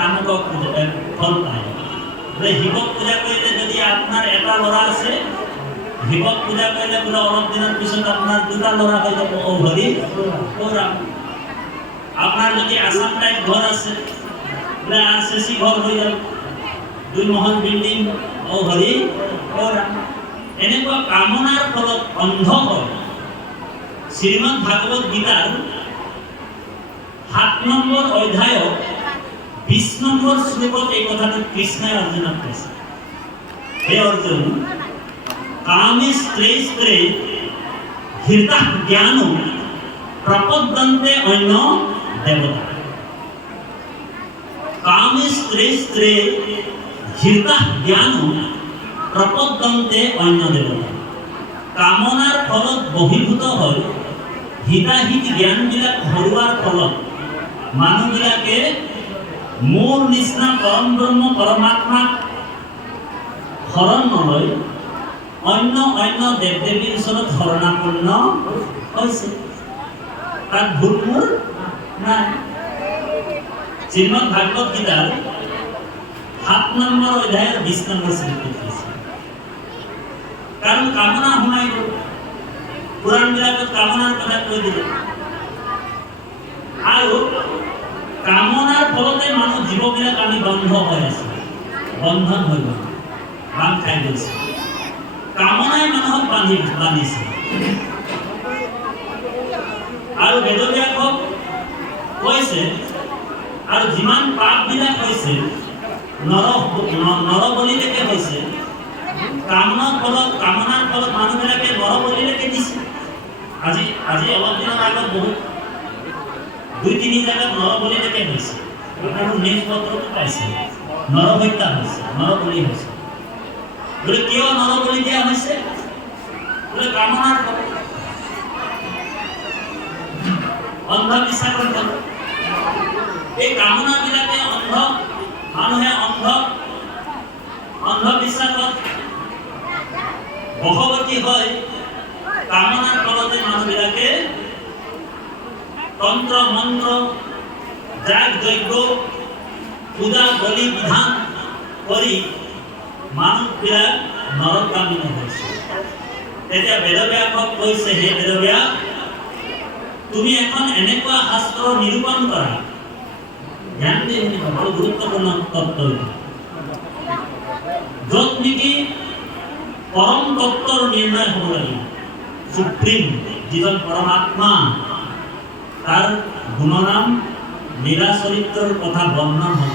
কামকক ফল পায়। শিৱক পূজা কৰিলে যদি আপোনাৰ এটা ল'ৰা আছে, শিৱক পূজা কৰিলে বোলে অলপ দিনৰ পিছত আপোনাৰ দুটা ল'ৰা হৈ যাব। ও হৰি ও ৰাম। আপোনাৰ যদি আসাম টাইপ ঘৰ আছে, বোলে আৰচিচি ঘৰ হৈ যাব, 2 মহল বিল্ডিং। ও হৰি ও ৰাম। এনেকুৱা কামনাৰ ফলত অন্ধ হয়। শ্ৰীমদ ভাগৱত গীতাৰ 7 নম্বৰ অধ্যায়ত 20 নম্বৰ শ্লোকত এই কথাটো কৃষ্ণই অৰ্জুনক কৈছে। হে অৰ্জুন, কামেস্ত্ৰে হৃতঃ জ্ঞানো প্ৰপদ্যন্তে অন্য দেৱতা। কামেস্ত্ৰে হৃতঃ জ্ঞানো প্ৰপদ্যন্তে অন্য দেৱতা। কামনাৰ ফলত বহিৰ্ভূত হয় হিতাহিত জ্ঞানবিলাক হৰুৱাৰ ফলত মানুহবিলাকে মোৰ নিচিনা পৰম ব্ৰহ্ম পৰমাত্মাক শৰণ নলয় অন্য দেৱ দেৱীৰ ওচৰত শৰণাপন্ন হৈছে। তাত ভুল মোৰ নাই। শ্ৰীমদ ভাগৱত গীতাৰ 7 নম্বৰ অধ্যায়ৰ 20 নম্বৰ শ্লোকত আছে। কাৰণ কামনা সোমাই গ'ল। পুৰাণবিলাকত কামনাৰ কথা কৈ দিলে। আৰু কামনাৰ ফলতে মানুহ জীৱবিলাক আমি বন্ধ হৈ আছো, বন্ধন হৈ গ'ল, বান্ধ খাই গৈছে। কামনাই মানুহক বান্ধিছে। আৰু বেদব্যাসক কৈছে, আৰু যিমান পাপবিলাক হৈছে নৰবলিলৈকে হৈছে, কামনাৰ ফলত মানুহবিলাকে নৰবলিলৈকে দিছে। আজি অলপ দিনৰ আগত বহুত 2-3 জাগাত নৰবলিলৈকে হৈছে। আৰু নিউজ পত্ৰতো পাইছে নৰহত্যা হৈছে, নৰবলি হৈছে। বোলে কিয় নৰবলি দিয়া হৈছে? বোলে কামনাৰ ফলত, অন্ধবিশ্বাসৰ ফলত। এই কামনাবিলাকে মানুহে অন্ধবিশ্বাসত বশৱৰ্তী হয়। কামনাৰ ফলতে মানুহবিলাকে তন্ত্ৰ মন্ত্ৰ যাগ যজ্ঞ পূজা বলি বিধান কৰি মানুহবিলাক নৰকামী হৈছে। তেতিয়া বেদব্যাসক কৈছে, হে বেদব্যাস, তুমি এখন এনেকুৱা শাস্ত্ৰ নিৰূপণ কৰা, ধ্যান দি শুনিব, বৰ গুৰুত্বপূৰ্ণ তত্ত্ব, য'ত নেকি পৰম তত্ত্বৰ নিৰ্ণয় হ'ব লাগিব। সুপ্ৰিম যিজন পৰমাত্মা, তাৰ গুণনাম লীলা চৰিত্ৰৰ কথা বৰ্ণনা হ'ব।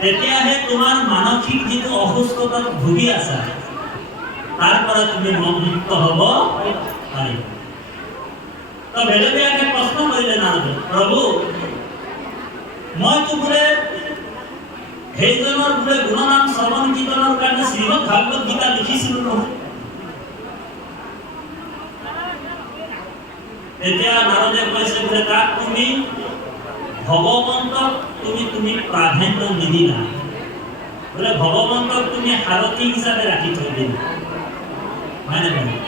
তেতিয়াহে তোমাৰ মানসিক যিটো অসুস্থতাত ভুগি আছা, তাৰ পৰা তুমি মুক্ত হ'ব পাৰিবা। তো বেদব্যাসে প্ৰশ্ন কৰিলে নাৰদক, প্ৰভু, মইতো বোলে সেইজনৰ বোলে গুণনাম শ্ৰৱণ কীৰ্তনৰ কাৰণে শ্ৰীমদ ভাগৱত গীতা লিখিছিলো নহয়। তেতিয়া নাৰদে কৈছে, বোলে তাক তুমি ভগৱন্তক তুমি প্ৰাধান্য নিদিলা। বোলে ভগৱন্তক তুমি সাৰথি হিচাপে ৰাখি থৈ দিলা, হয়নে নহয়?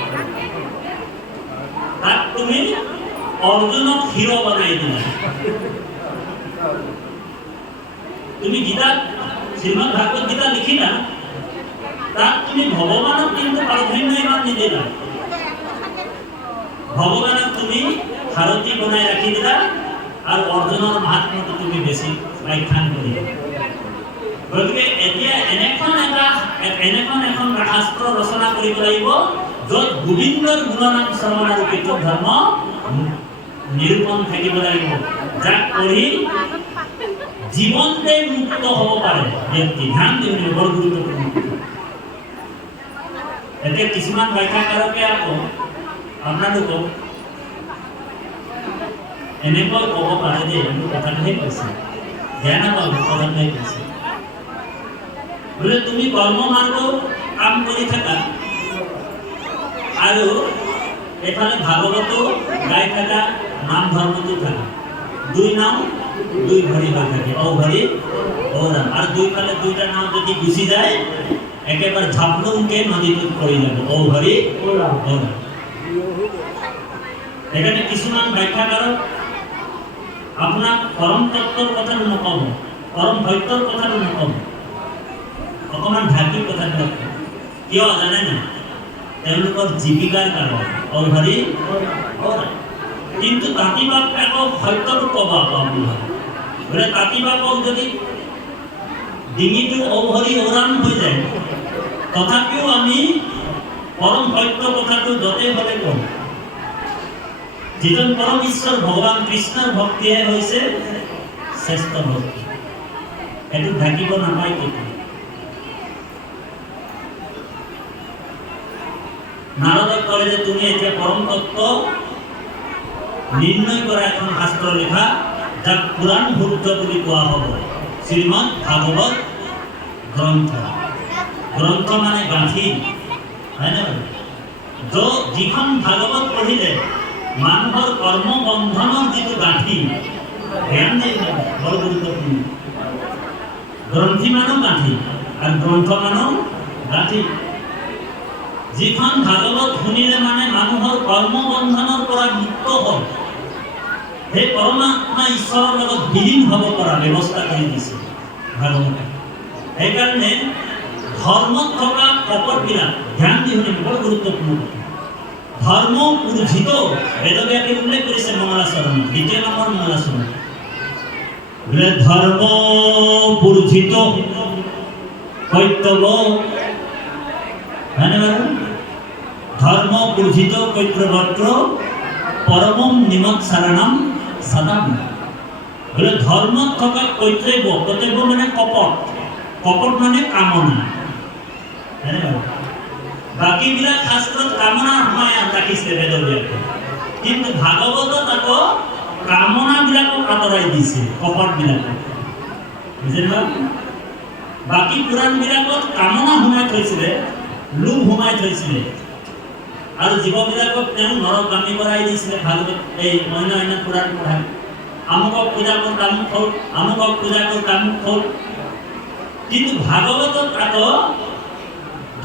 তাক তুমি অৰ্জুনক হিৰ বনাই দিলা। তুমি গীতাত শ্ৰীমদ ভাগৱত গীতা লিখিলা, তাক তুমি ভগৱানক কিন্তু প্ৰাধান্য ইমান নিদিলা। ভগৱানক তুমি সাৰথি বনাই ৰাখি দিলা, আৰু অৰ্জুনৰ মাহাত্ম্যটো তুমি বেছি ব্যাখ্যান কৰিলা। গতিকে এতিয়া এনেখন এখন শাস্ত্ৰ ৰচনা কৰিব লাগিব, য'ত গোবিন্দৰ গুণনাম শ্ৰৱণ আৰু কীৰ্তন ধৰ্ম নিৰূপণ থাকিব লাগিব, যাক পঢ়ি জীৱনতে মুক্ত হ'ব পাৰে ব্যক্তি। ধ্যান দিব, বৰ গুৰুত্বপূৰ্ণ। এতিয়া কিছুমান ব্যাখ্যাকাৰকে আকৌ আপোনালোকক এনেকৈ ক'ব পাৰে যে এইটো কথাটোহে কৈছে, জ্ঞান নাপাব কথাটোহে কৈছে। বোলে তুমি কৰ্ম মাৰ্গ কাম কৰি থাকা, আৰু এফালে ভাগৱতো গাই থাকা, নাম ধৰ্মতো থাকা, 2 নাম 2 ভৰি হৈ থাকে। ও হৰি ও ৰাম। আৰু দুইফালে 2টা নাম যদি গুচি যায়, একেবাৰে ঝাপলুমকে নদীটোত পৰি যাব। ও হৰি ও ৰাম ও ৰাম। এখানে কিছুমান ব্যাখ্যাকাৰক আপোনাক পৰম তত্ত্বৰ কথাটো নক'ব, পৰম সত্যৰ কথাটো নক'ব, অকণমান ঢাকি কথাবিলাক ক'ব। কিয় জানে নাই? তেওঁলোকৰ জীৱিকাৰ কাৰণ অহৰি কিন্তু তাঁতিবাক আকৌ সত্যটো ক'ব আপোনাৰ বোলে তাঁতিবাকক যদি ডিঙিটো অহৰি ওৰাণ হৈ যায় তথাপিও আমি পৰম সত্য কথাটো য'তে হ'লে কওঁ। যিজন পৰম ঈশ্বৰ ভগৱান কৃষ্ণৰ ভক্তিহে হৈছে শ্ৰেষ্ঠ ভক্তি। এইটো ঢাকিব নাপায় কেতিয়া। নাৰদক ক'লে যে তুমি এতিয়া পৰম তত্ত্ব নিৰ্ণয় কৰা এখন শাস্ত্ৰ লিখা যাক পুৰাণ সূত্ৰ বুলি কোৱা হ'ব। শ্ৰীমদ ভাগৱত গ্ৰন্থ। গ্ৰন্থ মানে গাঁঠি, হয় নে? যিখন ভাগৱত পঢ়িলে মানুহৰ কৰ্ম বন্ধনৰ যিটো গাঁঠি, ধ্যান দিব বৰ গুৰুত্বপূৰ্ণ। গ্ৰন্থি মানো গাঁঠি আৰু গ্ৰন্থ মানো গাঁঠি। যিখন ভাগৱত শুনিলে মানে মানুহৰ কৰ্ম বন্ধনৰ পৰা মুক্ত হ'ল, সেই পৰমাত্মা ঈশ্বৰৰ লগত বিলীন হ'ব পৰা ব্যৱস্থা কৰি দিছে ভাগৱতে। সেইকাৰণে ধৰ্মত থকা কপটবিলাক ধ্যান দি শুনিব, বৰ গুৰুত্বপূৰ্ণ কথা। ধৰ্ম পুৰুষিত বেদব্যাসে উল্লেখ কৰিছে মঙ্গলাচৰণত, 2 নম্বৰ মঙ্গলাচৰণ। বোলে ধৰ্ম পুৰুষিত কৰ্তব্য, হয় নে বাৰু? ধৰ্ম পূজিত কৈত্ৰবত্ৰ পৰমম নিমৎসাৰণম সদাম। বলে ধৰ্ম থকা কৈত্ৰব্য, কৈত্ৰব্য মানে কপট, কপট মানে কামনা। বাকীবিলাক শাস্ত্ৰত কামনাৰ সময় ৰাখিছে বেদব্যাসে, কিন্তু ভাগৱতত আকৌ কামনাবিলাকক আঁতৰাই দিছে, কপটবিলাকক। বুজিলে? বাকী পুৰাণবিলাকত কামনা সোমাই থৈছিলে, লোভ সোমাই থৈছিলে আৰু জীৱবিলাকক তেওঁ নৰকামী কৰাই দিছিলে। ভাগৱত এই অন্য অন্য পুৰাণ পঢ়ায়, আমুকক পূজা কৰ তামুক হ'ল, আমুকক পূজা কৰ তামুক হ'ল। কিন্তু ভাগৱতত আকৌ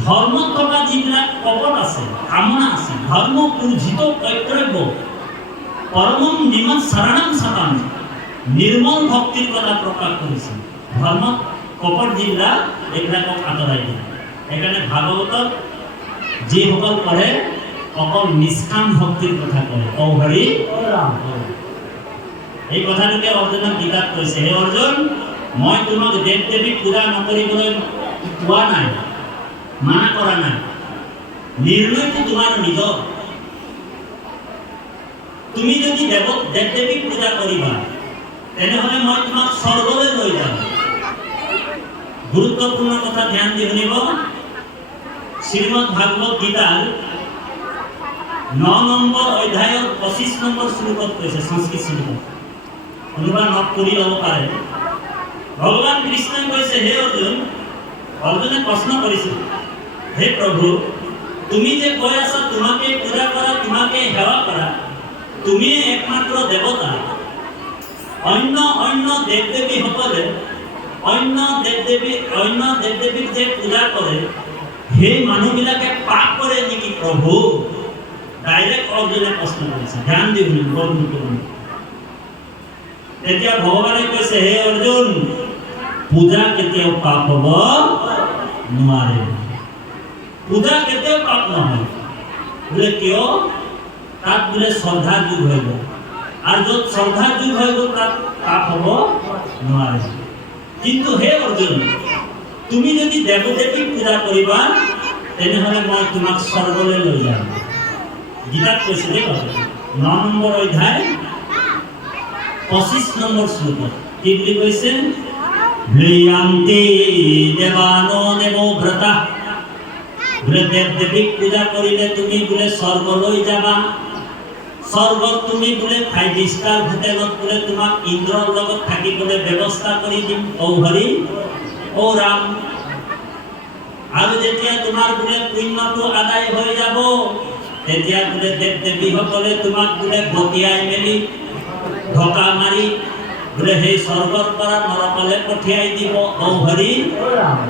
ধৰ্মত থকা যিবিলাক কপট আছে, কামনা আছে, ধৰ্ম পূজিত কৰ্তব্য পৰমম নিমৎ শৰণম সতাম, নিৰ্মল ভক্তিৰ কথা প্ৰকাশ কৰিছে। ধৰ্মত কপট যিবিলাক এইবিলাকক আঁতৰাই দিয়ে। সেইকাৰণে ভাগৱতত যিসকল পঢ়ে অকল নিষ্কাম ভক্তিৰ কথা কয়। ও হৰি এই কথাটোকে অৰ্জুনক গীতাত কৈছে, হে অৰ্জুন, মই তোমাক দেৱ দেৱীক পূজা নকৰিবলৈ কোৱা নাই, মানা কৰা নাই। নিৰ্ণয়টো তোমাৰ নিজৰ। তুমি যদি দেৱ দেৱীক পূজা কৰিবা তেনেহ'লে মই তোমাক স্বৰ্গলৈ লৈ যাম। গুৰুত্বপূৰ্ণ কথা ধ্যান দি শুনিব। শ্ৰীমদ ভাগৱত গীতাৰ 9 নম্বৰ অধ্যায়ৰ 25 নম্বৰ শ্লোকত কৈছে, সংস্কৃত শ্লোকত, কোনোবা নট কৰি ল'ব পাৰে। ভগৱান কৃষ্ণই কৈছে, হে অৰ্জুন, অৰ্জুনে প্ৰশ্ন কৰিছিল, হে প্ৰভু, তুমি যে কৈ আছা তোমাকে পূজা কৰা, তোমাকে সেৱা কৰা, তুমি একমাত্ৰ দেৱতা। অন্য অন্য দেৱ দেৱীসকলে অন্য দেৱ দেৱীক যে পূজা কৰে সেই মানুহবিলাকে পাপ কৰে নেকি প্ৰভু? ডাইৰেক্ট অৰ্জুনে প্ৰশ্ন কৰিছে, ধ্যান দি শুনিব। তেতিয়া ভগৱানে কৈছে, হে অৰ্জুন, পূজা কেতিয়াও পাপ হ'ব নোৱাৰে। পূজা কেতিয়াও পাপ নহয়। বোলে কিয়? তাত বোলে শ্ৰদ্ধা যোগ হৈ গ'ল, আৰু য'ত শ্ৰদ্ধা যোগ হৈ গ'ল তাত পাপ হ'ব নোৱাৰে। কিন্তু হে অৰ্জুন, তুমি যদি দেৱদেৱীক পূজা কৰিবা তেনেহ'লে মই তোমাক স্বৰ্গলৈ লৈ যাম। গীতাত কৈছে দেই, 9 নম্বৰ অধ্যায় 25 নম্বৰ শ্লোকত কি বুলি কৈছে? হ্ৰিয়ান্তে দেৱানো দেৱভ্ৰতা। বোলে দেৱ দেৱীক পূজা কৰিলে তুমি বোলে স্বৰ্গলৈ যাবা। স্বৰ্গত তুমি বোলে 5 ষ্টাৰ হোটেলত বোলে তোমাক ইন্দ্ৰৰ লগত থাকিবলৈ ব্যৱস্থা কৰি দিম। ও হৰি, ও ৰাম। আৰু যেতিয়া তোমাৰ বোলে পুণ্যটো আদায় হৈ যাব তেতিয়া বোলে দেৱ দেৱীসকলে তোমাক বোলে গতিয়াই মেলি ঢকা মাৰি বোলে সেই স্বৰ্গৰ পৰা নৰকলৈ পঠিয়াই দিব। ও হৰি,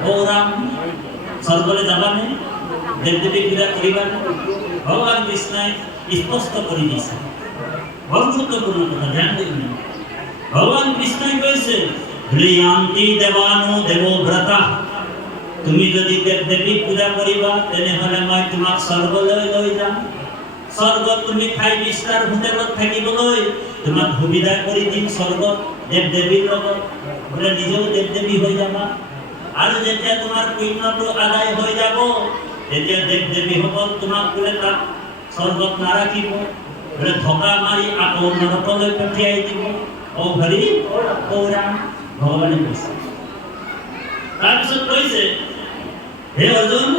ও ৰাম। স্বৰ্গলৈ যাবানে? দেৱ দেৱীক পূজা কৰিবানে? ভগৱান কৃষ্ণই স্পষ্ট কৰি দিছে। বৰ গুৰুত্বপূৰ্ণ কথা, ধ্যান দিন। ভগবান কৃষ্ণই কৈছে হৃয়ান্তি দেৱানো দেৱব্ৰতা, তুমি যদি দেৱ দেৱীক পূজা কৰিবা তেনেহলে মই তোমাক স্বৰ্গলৈ লৈ যাম। স্বৰ্গত তুমি 5 ষ্টাৰ হোটেলত থাকিবলৈ তোমাক সুবিধা কৰি দিম স্বৰ্গত দেৱ দেৱীৰ লগত, বোলে নিজেও দেৱ দেৱী হৈ যাবা। আৰু যেতিয়া তোমাৰ পুণ্যটো আদায় হৈ যাব তেতিয়া দেৱ দেৱীসকল তোমাক বোলে তাত স্বৰ্গত নাৰাখিব, বোলে ধকা মাৰি আকৌ নৰকলৈ পঠিয়াই দিব। ও হৰি ও ৰাম, ভগৱানে কৈছে। তাৰপিছত কৈছে হে অৰ্জুন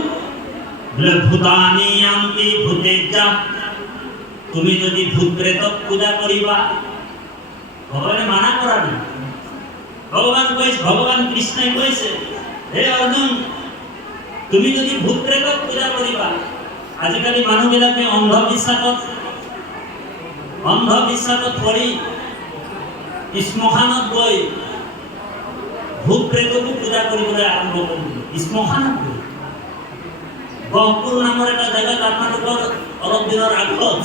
বোলে ভূতানি আন্তি ভূতেজা, তুমি যদি ভূত প্ৰেতক পূজা কৰিবা, ভগৱানে মানা কৰা নাই। ভগৱান কৃষ্ণই কৈছে হে অৰ্জুন তুমি যদি ভূত প্ৰেতক পূজা কৰিবা, আজিকালি মানুহবিলাকে অন্ধবিশ্বাসত পৰি শ্মশানত গৈ ভূত প্ৰেতকো পূজা কৰিবলৈ আৰম্ভ কৰিলে। শ্মশানত গৈ গহপুৰ নামৰ এটা জেগাত, আপোনালোকৰ অলপ দিনৰ আগত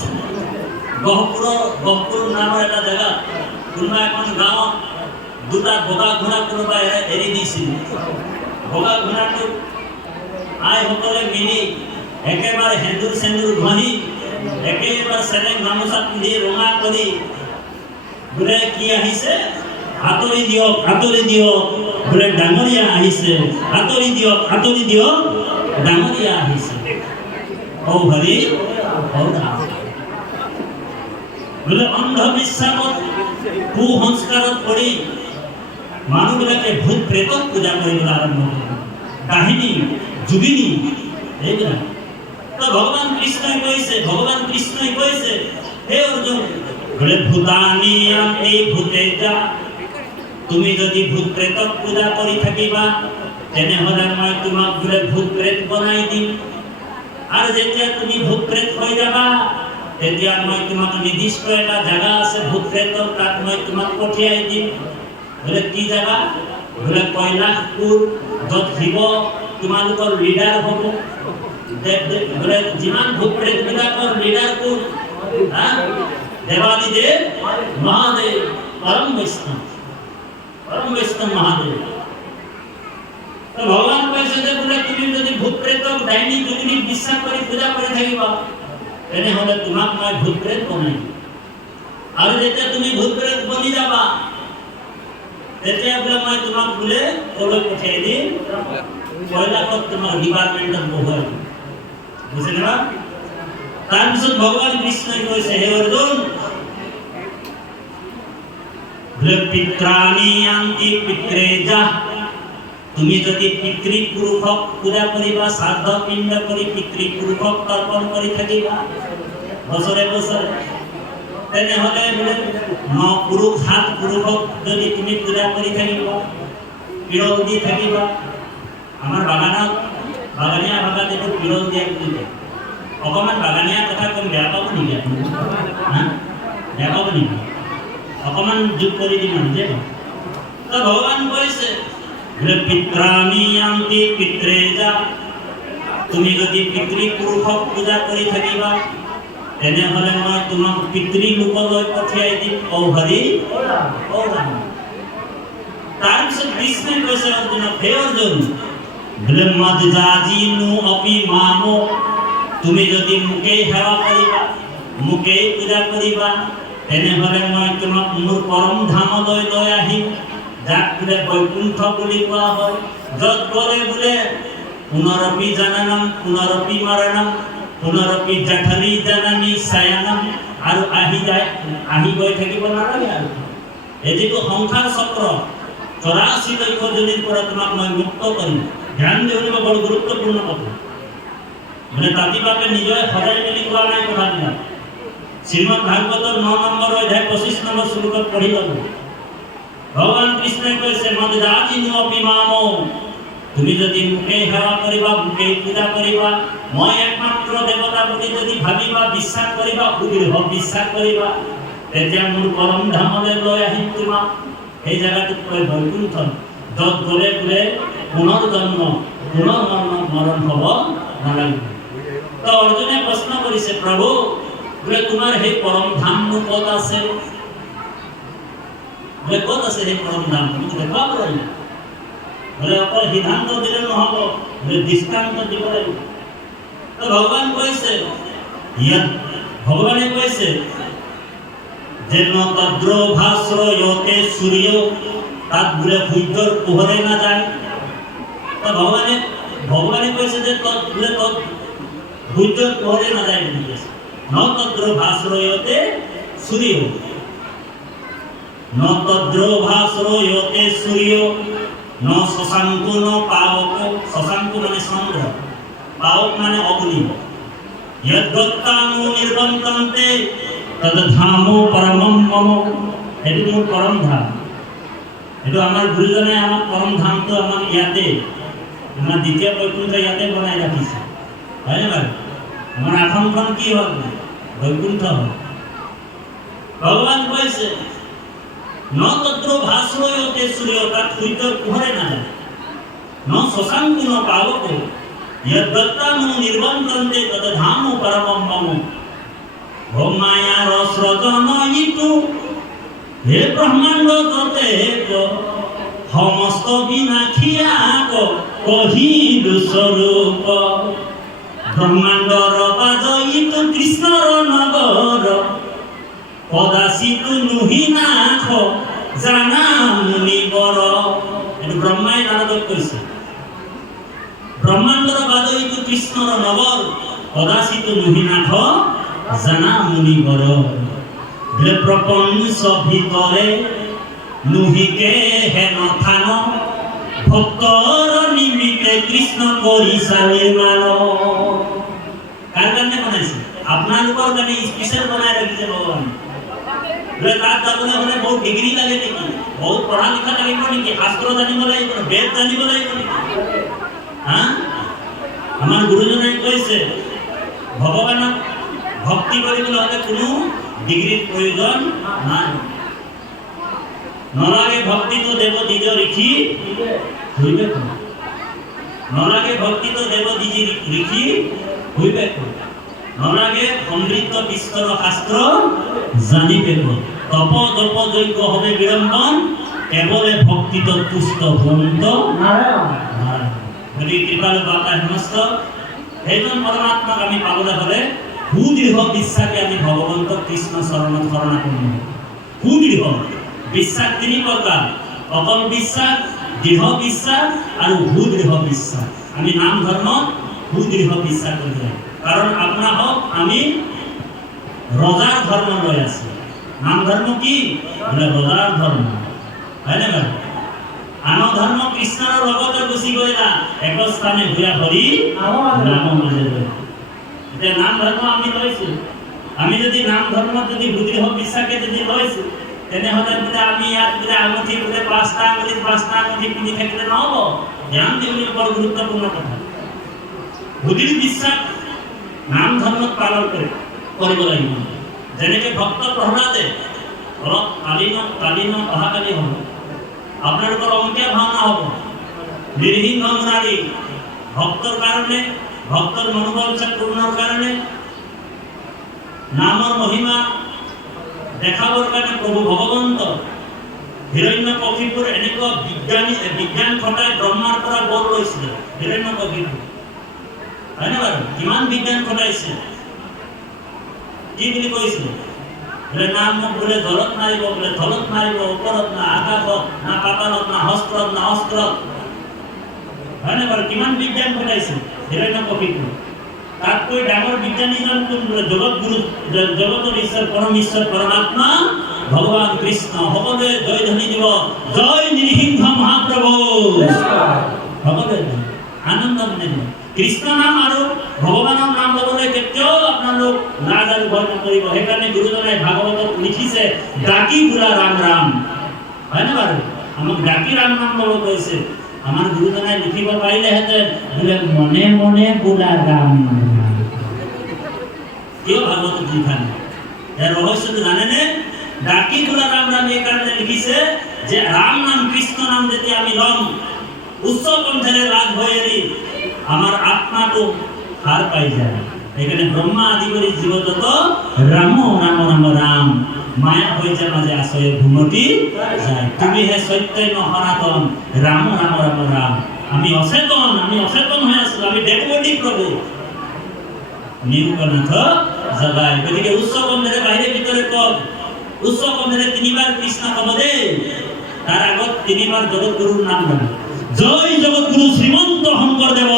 গহপুৰ নামৰ এটা জেগাত কোনোবা এখন গাঁৱত দুটা বগা ঘোঁৰা কোনোবাই এৰি দিছিল। বগা ঘোঁৰাটো আইসকলে মিলি একেবাৰে সেন্দুৰ ঘঁহি একেবাৰে চেলেং গামোচা পিন্ধি ৰঙা কৰি বোলে কি আহিছে, আঁতৰি দিয়ক বোলে ডাঙৰীয়া আহিছে, আঁতৰি দিয়ক ডাঙৰীয়া আহিছে। ও হৰি ও ৰাম, বোলে অন্ধবিশ্বাসত কুসংস্কাৰত পৰি মানুহবিলাকে ভূত প্ৰেতক পূজা কৰিবলৈ আৰম্ভ কৰে, কাহিনী যোগিনী এইবিলাক। তো ভগৱান কৃষ্ণই কৈছে হে অৰ্জুন বোলে ভূতানি আন্তি ভূতেজা, তুমি যদি ভূত প্ৰেতক পূজা কৰি থাকিবা তেনেহলে মই তোমাক বোলে ভূত প্ৰেত বনাই দিম। আৰু যেতিয়া তুমি ভূত প্ৰেত হৈ যাবা তেতিয়া মই তোমাক নিৰ্দিষ্ট এটা জাগা আছে ভূত প্ৰেতৰ, তাত মই তোমাক পঠিয়াই দিম। বোলে কি জাগা, বোলে কৈলাশপুৰ, য'ত শিৱ তোমালোকৰ লিডাৰ হ'ব। বোলে যিমান ভূত প্ৰেত বিলাকৰ লিডাৰ কোন, দেৱাদিদেৱ মহাদেৱ, পৰম বৈষ্ণৱ মহাদেৱ। তো ভগৱান কৈছে যে বোলে তুমি যদি ভূত প্ৰেতক ডাইনী যোগিনীক বিশ্বাস কৰি পূজা কৰি থাকিবা তেনেহলে তোমাক মই ভূত প্ৰেত বনাই দিম। আৰু যেতিয়া তুমি ভূত প্ৰেত বনি যাবা তেতিয়া বোলে মই তোমাক বোলে কলৈ পঠিয়াই দিম, কৈলাশত তোমাৰ ডিপাৰ্টমেণ্টত বহুৱাই দিম। বুজিলে না? তাৰপিছত ভগৱান কৃষ্ণই কৈছে হে অৰ্জুন বোলে পিত্ৰাণি আন্তি পিত্ৰেজা, তুমি যদি পিতৃপুৰুষক পূজা কৰিবা, শ্ৰাদ্ধ পিণ্ড কৰি পিতৃপুৰুষক তৰ্পণ কৰি থাকিবা বছৰে তেনেহলে বোলে 9 পুৰুষ 7 পুৰুষক যদি তুমি পূজা কৰি থাকিবা, পিৰল দি থাকিবা। আমাৰ বাগানীয়া ভাষাত এইটো পিৰল দিয়া বুলি কয়। অকণমান বাগানীয়া কথা কম, বেয়া পাব নেকি আপুনি? বেয়া পাব নেকি? অকণমান যোগ কৰি দিম নিজে। তো ভগৱান কৈছে পিত্ৰাণি আন্তি পিত্ৰেজা, তুমি যদি পিতৃপুৰুষক পূজা কৰি থাকিবা তেনেহলে মই তোমাক পিতৃলোকলৈ পঠিয়াই দিম। ও হৰি ও ৰাম। তাৰপিছত কৃষ্ণই কৈছে অৰ্জুনক হে অৰ্জুন বোলে মজ্জাজিনো অপি মামো, তুমি যদি মোকেই সেৱা কৰিবা, মোকেই পূজা কৰিবা তেনেহলে মই তোমাক মোৰ পৰম ধামলৈ লৈ আহিম, যাক বোলে বৈকুণ্ঠ বুলি কোৱা হয়। য'ত গ'লে বোলে পুনৰপি জননম পুনৰপি মৰণম পুনৰপি জঠৰি জননী শয়নম, আৰু আহি গৈ থাকিব নালাগে। আৰু এই যিটো সংসাৰ চক্ৰ 84 লক্ষ জনীৰ পৰা তোমাক মই মুক্ত কৰিম। ধ্যান দিব, বড় গুৰুত্বপূৰ্ণ কথা। মানে তাতি বাপে নিজে সদায় মেলি কোৱা নাই কথাবিলাক। শ্ৰীমদ ভাগৱতৰ 9 নম্বৰ অধ্যায় 25 নম্বৰ শ্লোকত পঢ়ি ল'ব। ভগৱান কৃষ্ণই কৈছে মজ্জাজিনো অপি মামো, তুমি যদি মোকেই সেৱা কৰিবা, মোকেই পূজা কৰিবা, মই একমাত্ৰ দেৱতা বুলি যদি ভাবিবা, বিশ্বাস কৰিবা, বিশ্বাস কৰিবা, তেতিয়া মোৰ পৰম ধামলৈ লৈ আহিম তোমাক। এই জায়গাটোত কয় বৈকুণ্ঠ, য'ত গ'লে বোলে পুনৰ্জন্ম মৰণ হ'ব নালাগিব। তো অৰ্জুনে প্ৰশ্ন কৰিছে প্ৰভু বোলে তোমাৰ সেই পৰম ধামনো ক'ত আছে? বোলে ক'ত আছে সেই পৰম ধাম, তুমি দেখুৱাব লাগিব। বোলে অকল সিদ্ধান্ত দিলে নহ'ব, বোলে দৃষ্টান্ত দিব লাগিব। তো ভগৱান কৈছে, ইয়াত ভগৱানে কৈছে যে ন তদ্ৰ ভাস্ৰয়তে সূৰ্য, তাত বোলে সূৰ্যৰ পোহৰে নাযায়। তো ভগৱানে কৈছে যে তত বোলে তত সূৰ্যৰ পোহৰে নাযায় বুলি কৈছে। ন তদ্ৰ ভাস্ৰয়তে সূৰ্য, ন তদ্ৰ ভাস্ৰয়তে সূৰ্য, ন শশাঙ্ক ন পাবক। শশাঙ্ক মানে চন্দ্ৰ, পাবক মানে অগ্নি। যদ্গত্তানো নিৰ্বন্তন্তে তদ্ধাম পৰমম মম। এটো মোৰ পৰম ধাম। এটো আমাৰ গুৰুজনে আমাক পৰম ধামটো আমাক ইয়াতে, আমাৰ দ্বিতীয় বৈকুণ্ঠ ইয়াতে বনাই ৰাখিছে, হয়নে বাৰু? আমাৰ আসনখন কি হ'ল? বৈকুণ্ঠ হ'ল। ভগৱান কৈছে ন তদ্ৰ ভাস্ৰয়তে সূৰ্য, তাত সূৰ্যৰ পোহৰে নাযায়। ন শশাঙ্ক ন পাবক, যদ্গত্তানো নির্বন্তন্তে তদ্ধাম পরমম মম। ব্রহ্মায়ার সৃজন ইটু, হে ব্রহ্মাণ্ড ততে সমস্ত বিনাশিয়া কহিলু স্বরূপ। ব্রহ্মাণ্ডর পাদ ইটু কৃষ্ণর নগর, কদাচিতু নুহি নাথ জানা মুনিবৰ। এইটো ব্ৰহ্মাই নাৰদক কৈছে। ব্ৰহ্মাণ্ডৰ পাদ ইটু কৃষ্ণৰ নগৰ, কদাচিতু নুহি নাথ জানা মুনিবৰ। বোলে প্ৰপঞ্চ ভিতৰে নুহিকে হেন থান, ভক্তৰ নিমিত্তে কৃষ্ণ কৰিছা নিৰ্মাণ। কাৰ কাৰণে বনাইছে? আপোনালোকৰ কাৰণে স্পেচিয়েল বনাই ৰাখিছে ভগৱান। বোলে তাত যাবলৈ হ'লে বহুত ডিগ্ৰী লাগে নেকি? বহুত পঢ়া লিখা লাগিব নেকি? শাস্ত্ৰ জানিব লাগিব, বেদ জানিব লাগিব নেকি? আমাৰ গুৰুজনাই কৈছে ভগৱানক ভক্তি কৰিবলৈ হ'লে কোনো ডিগ্ৰীৰ প্ৰয়োজন নাই। নলাগে ভক্তিটো দেৱ দ্বিজ ঋষি হইবে, নলাগে ভক্তিটো দেৱ দ্বিজ ঋষি হইবে, নলাগে সমৃদ্ধ বিস্তৰ শাস্ত্ৰ জানিবে। তপ জপ যজ্ঞ হবে বিড়ম্বন, কেৱলে ভক্তিত তুষ্ট ভন্ত নাৰায়ণ। গতিকে কৃপালু বাবা হেমস্ত সেইজন পৰমাত্মাক আমি পাবলৈ হ'লে সুদৃঢ় বিশ্বাসে আমি ভগৱন্ত কৃষ্ণ চৰণত শৰণাপন্ন হওঁ। সুদৃঢ় বিশ্বাস তিনি প্ৰকাৰ, অকল বিশ্বাস, দৃঢ় বিশ্বাস আৰু সুদৃঢ় বিশ্বাস। আমি নাম ধৰ্মত সুদৃঢ় বিশ্বাস কৰিব লাগে। কাৰণ আপোনাৰ হওক আমি ৰজাৰ ধৰ্ম লৈ আছো। নাম ধৰ্ম কি? বোলে ৰজাৰ ধৰ্ম, হয়নে বাৰু? আন ধৰ্ম কৃষ্ণৰ লগতে গুচি গ'লা, এক স্থানে ভূয়া হৰি নাম মাজে লৈ। এতিয়া নাম ধৰ্ম আমি লৈছো, আমি যদি নাম ধৰ্মত যদি সুদৃঢ় বিশ্বাসে যদি লৈছো, তেনেহ'লে বোলে আমি ইয়াত বোলে আঙুঠি বোলে পাঁচটা আঙুঠি পিন্ধি থাকিলে নহ'ব। ধ্যান দিবলৈ বৰ গুৰুত্বপূৰ্ণ কথা। সুদৃঢ় বিশ্বাস নাম ধৰ্মত পালন কৰিব লাগিব। যেনেকৈ ভক্ত প্ৰহ্লাদে অলপ কালিন অহাকালি হ'ব, আপোনালোকৰ অংকীয়া ভাওনা হ'ব। নিৰ্হিংস মুৰাৰী ভক্তৰ কাৰণে, ভক্তৰ মনোবাঞ্ছা পূৰণৰ কাৰণে, নামৰ মহিমা দেখাবৰ কাৰণে প্ৰভু ভগৱন্ত হিৰণ্যকশিপুৰ এনেকুৱা বিজ্ঞান ঘটাই ব্ৰহ্মাৰ পৰা বৰ লৈছিলে। হিৰণ্যকশিপুৰ হয়নে বাৰু? কিমান বিজ্ঞান ঘটাইছে, কি বুলি কৈছিলে? বোলে নাম মোক বোলে জলত মাৰিব, বোলে থলত মাৰিব, ওপৰত না আকাশত না পাতালত না হস্ত্ৰত না অস্ত্ৰত, হয়নে বাৰু? কিমান বিজ্ঞান ঘটাইছে হিৰণ্যকশিপুৰ। তাতকৈ ডাঙৰ বিজ্ঞানীজন কোন? বোলে জগতৰ ঈশ্বৰ পৰম ঈশ্বৰ পৰমাত্মা ভগৱান কৃষ্ণ। সকলোৱে জয় ধ্বনি দিব, জয় নিৰসিংহ মহাপ্ৰভু। সকলোৱে আনন্দ মনে দিব। কৃষ্ণ নাম আৰু ভগৱানৰ নাম ল'বলৈ কেতিয়াও আপোনালোক লাজ আৰু ভয় নকৰিব। সেইকাৰণে গুৰুজনাই ভাগৱতত লিখিছে, ডাকি বোলা ৰাম ৰাম, হয়নে বাৰু? আমাক ডাকি ৰাম নাম ল'ব কৈছে। আমাৰ গুৰুজনাই লিখিব পাৰিলেহেঁতেন বোলে মনে মনে বোলা ৰাম। কিয় ভাগৱতত লিখা নাই? ইয়াৰ ৰহস্যটো জানেনে? ডাকি বোলা ৰাম ৰাম এই কাৰণে লিখিছে যে ৰাম নাম কৃষ্ণ নাম যেতিয়া আমি ল'ম উচ্চ কণ্ঠেৰে ৰাগ হৈ এৰি আমাৰ আত্মাটো সাৰ পাই যায়। সেইকাৰণে ব্ৰহ্মা আদি কৰি জীৱজগত ৰাম ৰাম ৰাম ৰাম মায়া হৈ যায় মাজে আশ্ৰয় ঘুমতি যায়। তুমি হে চৈতন্য সনাতন ৰাম ৰাম ৰাম ৰাম। আমি অচেতন হৈ আছো, আমি ডেডবডি প্ৰভু নীলকণ্ঠ জগাই। গতিকে উচ্চ কণ্ঠেৰে বাহিৰে ভিতৰে কওক, উচ্চ কণ্ঠেৰে তিনিবাৰ কৃষ্ণ কব দেই, তাৰ আগত তিনিবাৰ জগতগুৰুৰ নাম লব। জয় জগতগুৰু শ্ৰীমন্ত শংকৰদেৱ।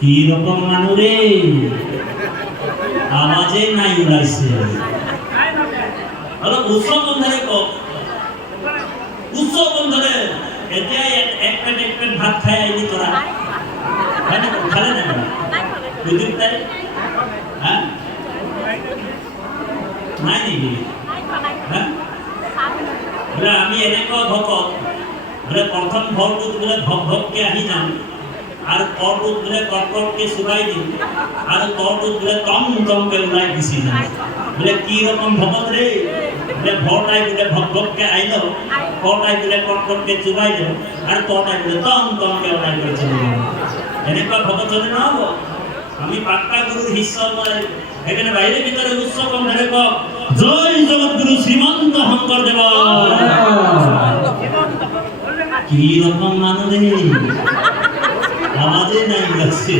কি ৰকম মানুষ ৰে, আওয়াজে নাই ওলাইছে। অলপ উচ্চ কণ্ঠেৰে কওক, উচ্চ কণ্ঠেৰে। এতিয়া এক প্লেট ভাত খাই আহিলি তোরা, খালে না বুঝলি তাই? হ্যাঁ নাই নেকি? হ্যাঁ বোলে আমি এনেকুৱা ভকত, বোলে প্ৰথম ঘৰটোত বোলে ভক ভককে আহি যাম, আর কটুত বোলে কটকটকে চুবাই দিম, আর কটুত বোলে টম টমকে ওলাই গুচি যাম। বোলে কি রকম ভকত রে, বোলে ভটাই বোলে ভক ভককে আইল, কটাই বোলে কটকটকে চুবাই দিল, আর কটাই বোলে টম টমকে ওলাই করে চলে গেল। এনেকুৱা ভকত হলে নহব। আমি পাক্কা গুৰুৰ শিষ্য নয়। এখানে বাইৰে ভিতৰে উচ্চ কণ্ঠেৰে কওক, জয় জগৎগুৰু শ্ৰীমন্ত শংকৰদেব। কি ৰকম মানুষ ৰে, আওয়াজে নাই লাগছে।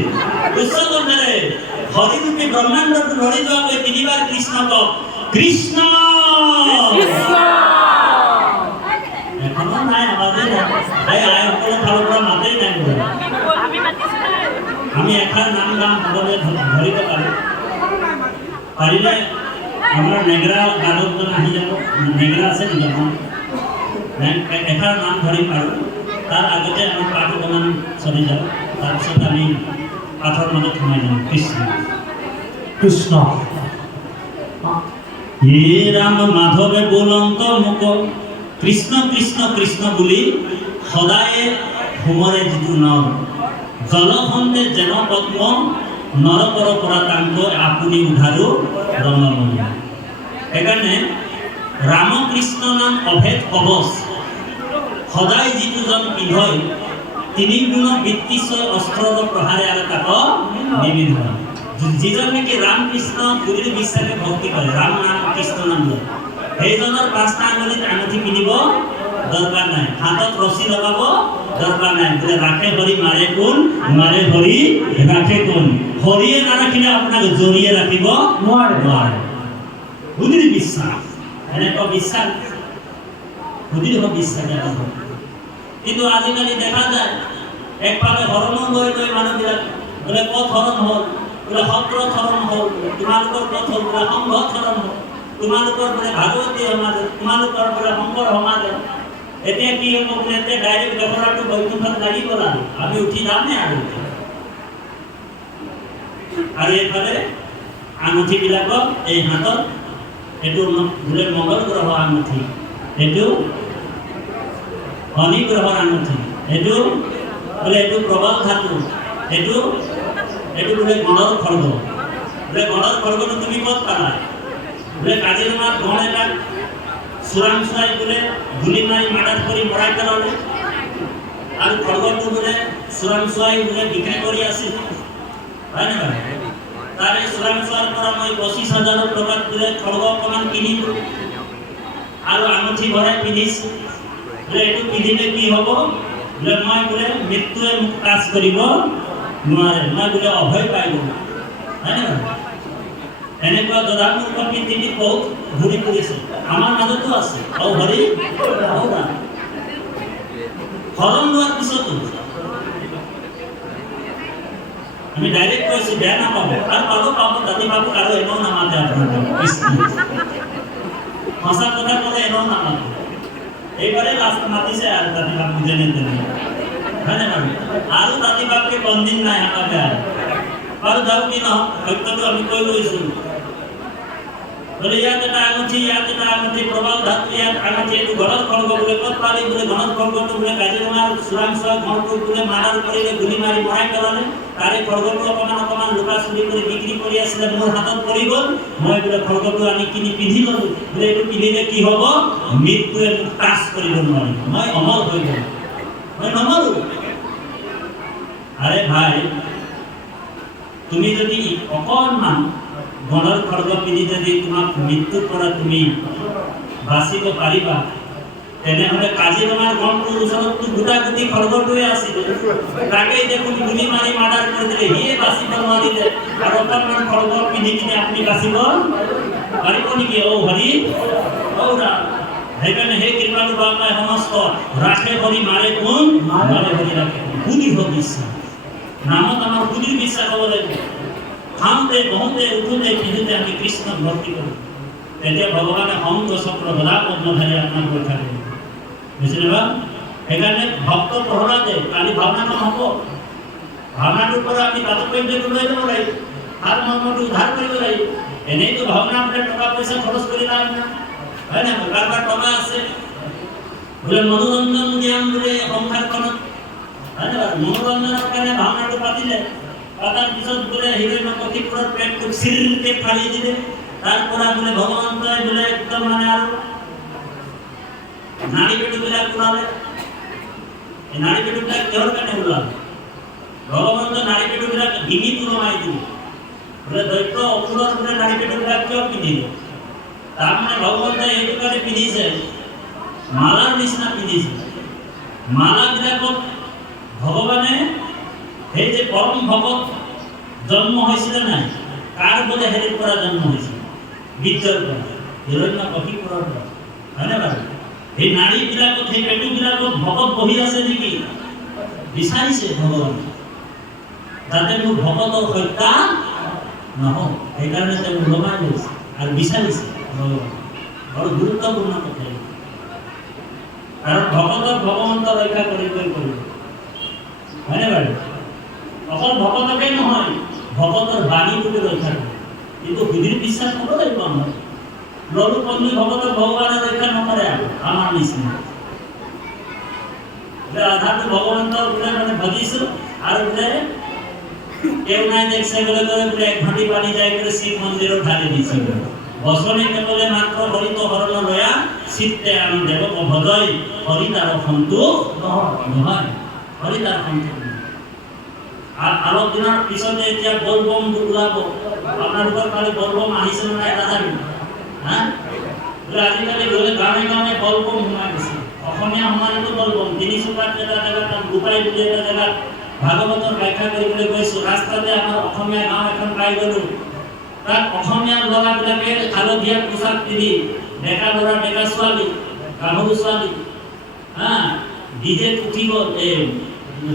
উচ্চ কণ্ঠেৰে হৰিৰূপী ব্ৰহ্মাণ্ডটো লৰি যোৱাকৈ তিনিবাৰ কৃষ্ণ কওক, কৃষ্ণ। এখনো নাই, আওয়াজে নাই। আইসকলৰ ফালৰ পৰা মাতেই নাই। আমি এখাৰ নাম গাম সকলোৱে ধৰিব পাৰো। পাৰিলে আমাৰ নেগৰা গায়কজন আহি যাব। নেগৰা আছে নেকি আপোনাৰ? এখাৰ নাম ধৰিম আৰু তাৰ আগতে আমি পাঠ অকণমান চলি যাওঁ, তাৰপিছত আমি পাঠৰ মাজত সোমাই যাম। কৃষ্ণ কৃষ্ণ হে ৰাম মাধৱে বোলন্ত মোক, কৃষ্ণ কৃষ্ণ কৃষ্ণ বুলি সদায়ে সোমৰে যিটো নাম, জলখণ্ডে যেন পদ্ম নৰকৰ পৰা তাংক আপুনি উধাৰো ৰঙমণি। সেইকাৰণে ৰামকৃষ্ণ নাম অভেদ কবচ, সদায় যিটো জন পিন্ধয়, তিনি গুণ বৃত্তিশয় অস্ত্ৰৰ প্ৰহাৰে আৰু তাক নিবিধ। যিজন নেকি ৰাম কৃষ্ণ গুৰুৰ বিশ্বাসে ভক্তি কৰে, ৰাম নাম কৃষ্ণ নাম লয়, সেইজনৰ পাঁচটা আঙুলিত আঙুঠি পিন্ধিব দৰকাৰ নাই, হাতত ৰছী লগাব দৰকাৰ নাই। বোলে ৰাখে হৰি মাৰে কোন, মাৰে হৰি ৰাখে কোন। হৰিয়ে নাৰাখিলে আপোনাক জৰিয়ে ৰাখিব নোৱাৰে। গুৰুৰ বিশ্বাস, এনেকুৱা বিশ্বাস গুৰুৰ বিশ্বাস। কিন্তু আজিকালি দেখা যায় একফালে হৰণ লৈ লৈ মানুহবিলাক বোলে পথ হৰণ হ'ল, বোলে সত্ৰ হৰণ হ'ল, তোমালোকৰ পথ হ'ল, বোলে সংঘ হৰণ হ'ল, তোমালোকৰ বোলে ভাগৱতী সমাজ, তোমালোকৰ বোলে শংকৰ সমাজ। এতিয়া কি হ'ব বোলে, এতিয়া ডাইৰেক্ট ব্যৱহাৰটো বৈকুণ্ঠত লাগি গ'ল আৰু আমি উঠি যামনে আৰু। আৰু এইফালে আঙুঠিবিলাকক এই হাতত, এইটো বোলে মংগল গ্ৰহ আঙুঠি, এইটো শনি গ্ৰহৰ আঙুঠি, এইটো বোলে এইটো প্ৰবল ধাতু, এইটো বোলে গণৰ খৰ্গ। বোলে গণৰ খৰ্গটো তুমি ক'ত পালা? বোলে কাজিৰঙাত গণ এটাক চোৰাংচোৱাই বোলে গুলি মাৰি মাৰ্ডাৰ কৰি মৰাই পেলালে, আৰু খৰ্গটো বোলে চোৰাংচোৱাই বোলে বিক্ৰী কৰি আছিল, হয় নহয়? তাৰে চোৰাংচোৱাৰ পৰা মই 25,000 টকাত বোলে খৰ্গ অকণমান কিনিলোঁ আৰু আঙুঠি ভৰাই পিন্ধিছোঁ। বোলে এইটো পিন্ধিলে কি হ'ব? বোলে মই বোলে মৃত্যুৱে মোক কাজ কৰিব নোৱাৰে, মই বোলে অভয় পাই গ'লোঁ, হয় নহয়? এনেকুৱা দদামূৰ্খ পৃথিৱীত বহুত ঘূৰি ফুৰিছে, আমাৰ মাজতো আছে। আৰু হৰি হৰণ লোৱাৰ পিছতো আমি ডাইৰেক্ট কৈছোঁ, বেয়া নাপাব, আৰু পাব দাদী পাব, আৰু এনেও নামাতে আপোনালোকে। সঁচা কথা ক'লে এনেও নামাতে। এইবাৰে লাষ্ট মাতিছে আৰু দাদী বাপ যেনে তেনে, হয় নে বাৰু? আৰু দাদী বাপকে কমদিন নাই আমাকে আৰু যাওঁ কি নহওক, সত্যটো আমি কৈ গৈছোঁ। বোলে ইয়াত এটা আঙুঠি, ইয়াত এটা আঙুঠি, প্ৰবল ধাতু, ইয়াত আঙুঠি, এইটো গণত খৰ্গ। বোলে ক'ত পালি? বোলে গণত খৰ্গটো বোলে কাজিৰঙাৰ চোৰাংচোৱা ঘৰটো বোলে মাৰ্ডাৰ কৰিলে, গুলি মাৰি মৰাই পেলালে, তাৰে খৰ্গটো অকণমান লুকা চুৰি কৰি বিক্ৰী কৰি আছিলে, মোৰ হাতত পৰি গ'ল, মই বোলে খৰ্গটো আনি কিনি পিন্ধি ল'লোঁ। বোলে এইটো পিন্ধিলে কি হ'ব? মৃত্যুৱে মোক টাচ কৰিব নোৱাৰিব, মই অমৰ হৈ গ'ল, মই নমৰোঁ। আৰে ভাই, তুমি যদি অকণমান গণৰ খড়গ পিন্ধি যদি তোমাক মৃত্যুৰ পৰা তুমি বাচিব পাৰিবা, তেনেহ'লে কাজিৰঙাৰ গণটোৰ ওচৰততো গোটাগুটি খড়গটোৱে আছিলে, তাকেই দেখোন গুলি মাৰি মাৰ্ডাৰ কৰি দিলে, সিয়ে বাচিব নোৱাৰিলে, আৰু অকণমান খড়গ পিন্ধি কিনে আপুনি বাচিব পাৰিব নেকি? অ হৰি অ ৰাম। সেইকাৰণে সেই কৃপালু বাবাই সমস্ত ৰাখে হৰি মাৰে কোন, মাৰে হৰি ৰাখে সুদৃঢ় বিশ্বাস। নামত আমাৰ সুদৃঢ় বিশ্বাস হ'ব লাগিব। খাওঁতে বহোঁতে উঠোঁতে পিন্ধোঁতে আমি কৃষ্ণক ভক্তি কৰোঁ, তেতিয়া ভগৱানে সংগ চক্ৰ গলা পদ্মধাৰী আপোনাক ৰক্ষা কৰিব। বুজিলে বা? সেইকাৰণে ভক্ত প্ৰহ্লাদে কালি ভাওনাখন হ'ব, ভাওনাটোৰ পৰা আমি তাৎপৰ্যটো লৈ যাব লাগিব, তাৰ মৰ্মটো উদ্ধাৰ কৰিব লাগিব। এনেইতো ভাওনা বোলে টকা পইচা খৰচ কৰি লাভ নাই, হয় না? কাৰোবাৰ টকা আছে বোলে মনোৰঞ্জন দিয়াম বোলে সংসাৰখনত, হয় না? মনোৰঞ্জনৰ কাৰণে ভাওনাটো পাতিলে, পাতাৰ পিছত বোলে হিৰণ্যকশিপুৰৰ পেটটো চিৰকে ফালি দিলে, তাৰ পৰা বোলে ভগৱন্তই বোলে একদম মানে আৰু নাড়ী পেটুবিলাক ওলালে। এই নাড়ী পেটুবিলাক কিহৰ কাৰণে ওলালে? ভগৱন্ত নাড়ী পেটুবিলাক ডিঙিত ওলমাই দিলে, বোলে দৈত্য অসুৰৰ বোলে নাড়ী পেটুবিলাক কিয় পিন্ধিলে? তাৰমানে ভগৱন্তই এইটো কাৰণে পিন্ধিছে, মালাৰ নিচিনা পিন্ধিছে। মালাবিলাকত ভগৱানে সেই যে পৰম ভগত জন্ম হৈছিলে নাই, কাৰ বোলে হেৰিৰ পৰা জন্ম হৈছিল? বিদ্যাৰ পৰা, হিৰণ্যকশিপুৰৰ পৰা, হয়নে বাৰু? এই নাড়ীবিলাকত সেই পেটুবিলাকত ভগত বহি আছে নেকি? বিচাৰিছে ভগৱানে, যাতে মোৰ ভগতৰ হত্যা নহওক, সেইকাৰণে তেওঁ ওলমাই লৈছে আৰু বিচাৰিছে ভগৱান। বৰ গুৰুত্বপূৰ্ণ কথা, কাৰণ ভগতক ভগৱন্ত ৰক্ষা কৰিবই কৰিব, হয়নে বাৰু? অকল ভগতকে নহয়, ভগতৰ বাণীটোকে ৰক্ষা কৰে, কিন্তু সুধীৰ বিশ্বাস হ'ব লাগিব আমাৰ। লঘু পন্থী ভগতক ভগৱানে ৰক্ষা নকৰে আমাৰ নিচিনা। আধাটো ভগৱন্তৰ বোলে মানে ভজিছো আৰু বোলে কেউ নাই দেখছে বোলে বোলে এক ঘটি পানী যাই করে শিব মন্দিৰত ঢালি দিছিল। বচনে কেৱলে মাত্ৰ হৰিত হৰণ লয়া চিত্তে আনন্দে ভজয় হৰি তাৰ সন্তোষ নহয়, হৰি তাৰ সন্তোষ নহয়। আৰ অলপ দিনৰ পিছতে এতিয়া বলবম ওলাব, আপোনালোকৰ কালি বলবম আহিছে নে নাই নাজানো, হা? আজিকালি গ'লে গাঁৱে গাঁৱে বলবম সোমাই গৈছে। অসমীয়া সমাজতো বলবম, তিনিচুকীয়াত এটা জেগাত, গোপাই বুলি এটা জেগাত ভাগৱতৰ ব্যাখ্যা কৰিবলৈ গৈছোঁ। ৰাস্তাতে আমাৰ অসমীয়া গাঁও এখন পাই গ'লোঁ, তাত অসমীয়া ল'ৰাবিলাকে হালধীয়া পোচাক পিন্ধি, ডেকা ল'ৰা ডেকা ছোৱালী গাভৰু ছোৱালী, হা, ডিজে উঠিব,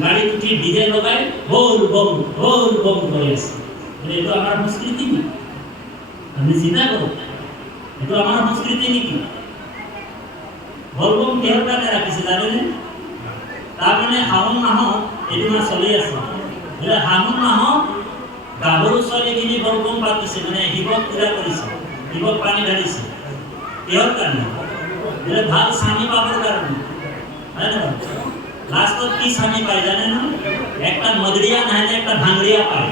গাড়ীত উঠি ডিজে লগাই বল বম কৰি আছে। এইটো আমাৰ সংস্কৃতি নেকি? আমি চিন্তা কৰোঁ, এইটো আমাৰ সংস্কৃতি নেকি? বলবম কিহৰ কাৰণে ৰাখিছে জানেনে? তাৰমানে শাওণ মাহত এইটো মাহ চলি আছে, শাওণ মাহত গাভৰু ছোৱালীখিনি বলবম পাতিছে, মানে শিৱক পূজা কৰিছে, শিৱক পানী ঢালিছে। কিহৰ কাৰণে? ভাল স্বামী পাবৰ কাৰণে, হয় নহয়? লাষ্টত কি স্বামী পায় জানে না? একটা মদরিয়া নাহলে একটা ভাঙড়িয়া পায়।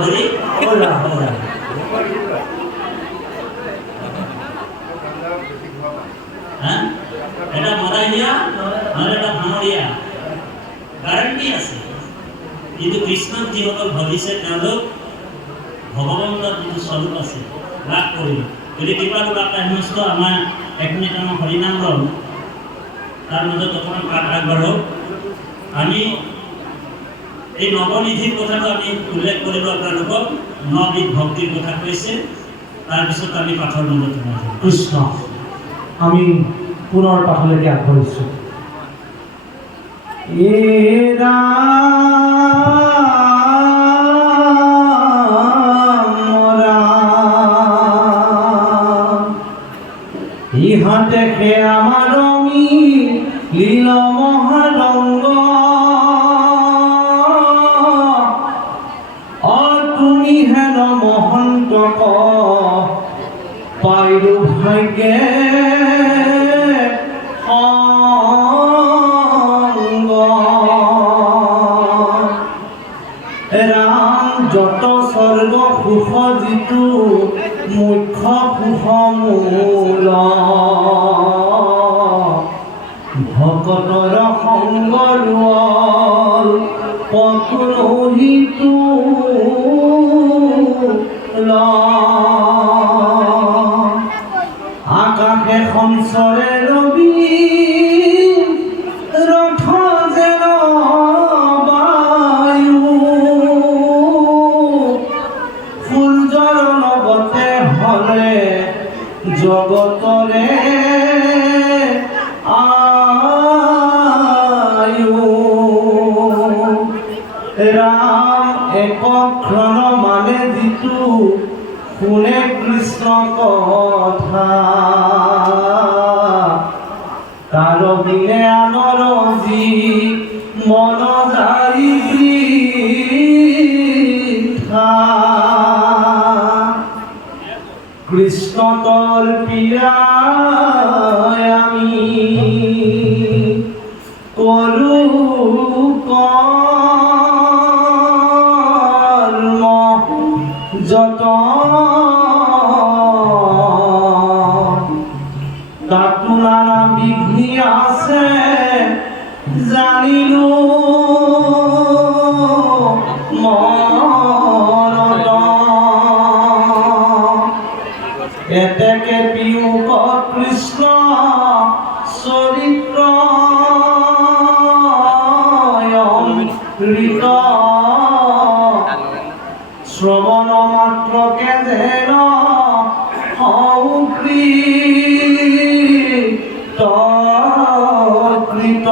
হরি হ্যাঁ, এটা মদাইয়া নহলে এটা ভাঙড়িয়া, গ্যারান্টি আছে। কিন্তু কৃষ্ণক যিসকল ভজিছে তেওঁলোক ভগৱন্তৰ যিটো স্বৰূপ আছে লাভ কৰিব। যদি কৃপালু বাৰ্তা সমস্ত আমাৰ 1 মিনিট আমাৰ হৰিনাম ল'ম, তাৰ মাজত অকণমান পাঠ আগবাঢ়ক। আমি এই নৱনিধিৰ কথাটো আমি উল্লেখ কৰিলোঁ আপোনালোকক, 9 বিধ ভক্তিৰ কথা কৈছে, তাৰপিছত আমি পাঠৰ মাজত সোমাই যাম। কৃষ্ণ, আমি পুনৰ পাঠলৈকে আগবাঢ়িছোঁ। ইহাতে সে আমাৰ লীল মহাৰঙ্গ, তুমি হেন মহন্তক পাইলু ভাগ্যে সঙ্গ। ৰাম যত স্বৰ্গ সুখ যিটো মুখ্য সুখ মূল, ভকতৰ সংগ লোৱাল পথ ৰহিতো লা ৰবি ৰথ যেন বায়ু সূৰ্যৰ লগতে হলে জগতৰে আয়ু ৰাম একক্ষণ মানে যিটো শুনে কৃষ্ণ কথা তাৰ বিনে আনৰ যি মন যায় বৃথা কৃষ্ণ তোর পিয়ায় আমি করু কর্ম যত তাতো নানা বিঘ্নি আছে জানিলো মরদ এতেকে পিউক কৃষ্ণ চরিত্র ঋত শ্রবণ মাত্রকে যেন কৃত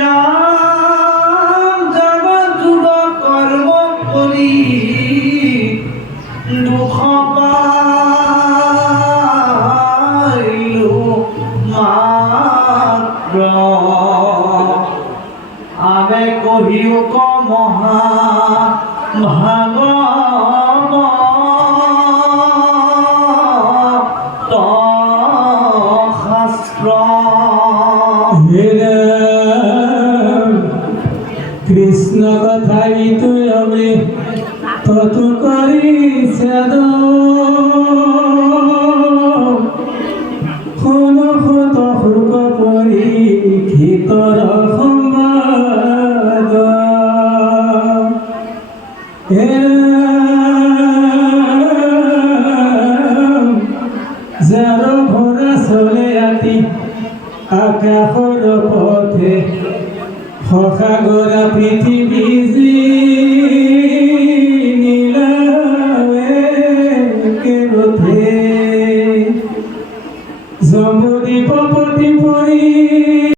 রাম জগৎ যুগ কর্ম করি দুঃখ পাইলো মাত্র আবে কহিও ক মহা ভাগবত শাস্ত্র কৃষ্ণ কথাই তুই আমি তত করি সেদ হত হুক পরি ক্ষিতর সম্বাদ যার ভরা চলে ৰাতি আকাশৰ পথে সসাগৰা পৃথিৱী